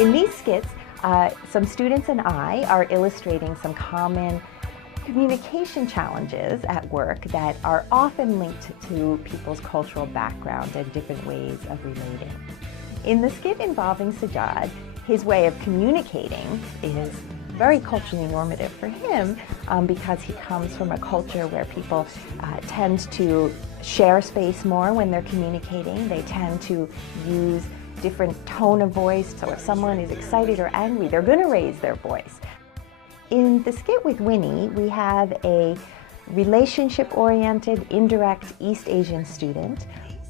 In these skits, some students and I are illustrating some common communication challenges at work that are often linked to people's cultural background and different ways of relating. In the skit involving Sajjad, his way of communicating is very culturally normative for him because he comes from a culture where people tend to share space more when they're communicating. They tend to use different tone of voice, so if someone is excited or angry, they're going to raise their voice. In the skit with Winnie, we have a relationship-oriented, indirect East Asian student.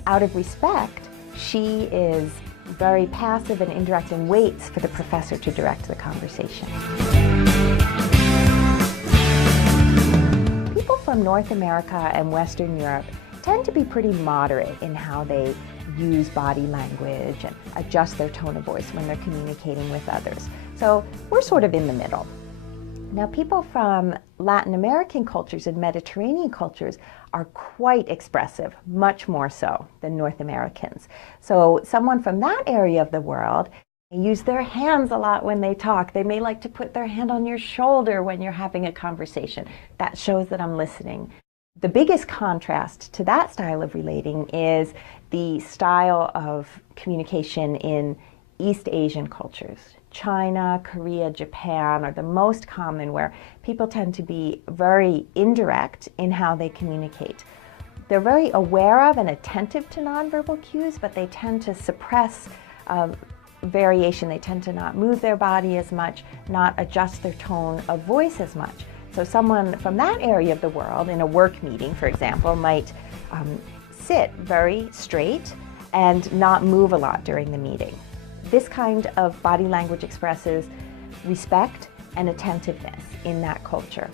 Out of respect, she is very passive and indirect and waits for the professor to direct the conversation. People from North America and Western Europe tend to be pretty moderate in how they use body language and adjust their tone of voice when they're communicating with others. So we're sort of in the middle. Now, people from Latin American cultures and Mediterranean cultures are quite expressive, much more so than North Americans. So someone from that area of the world, they use their hands a lot when they talk. They may like to put their hand on your shoulder when you're having a conversation. That shows that I'm listening. The biggest contrast to that style of relating is the style of communication in East Asian cultures. China, Korea, Japan are the most common, where people tend to be very indirect in how they communicate. They're very aware of and attentive to nonverbal cues, but they tend to suppress variation. They tend to not move their body as much, not adjust their tone of voice as much. So someone from that area of the world, in a work meeting, for example, might sit very straight and not move a lot during the meeting. This kind of body language expresses respect and attentiveness in that culture.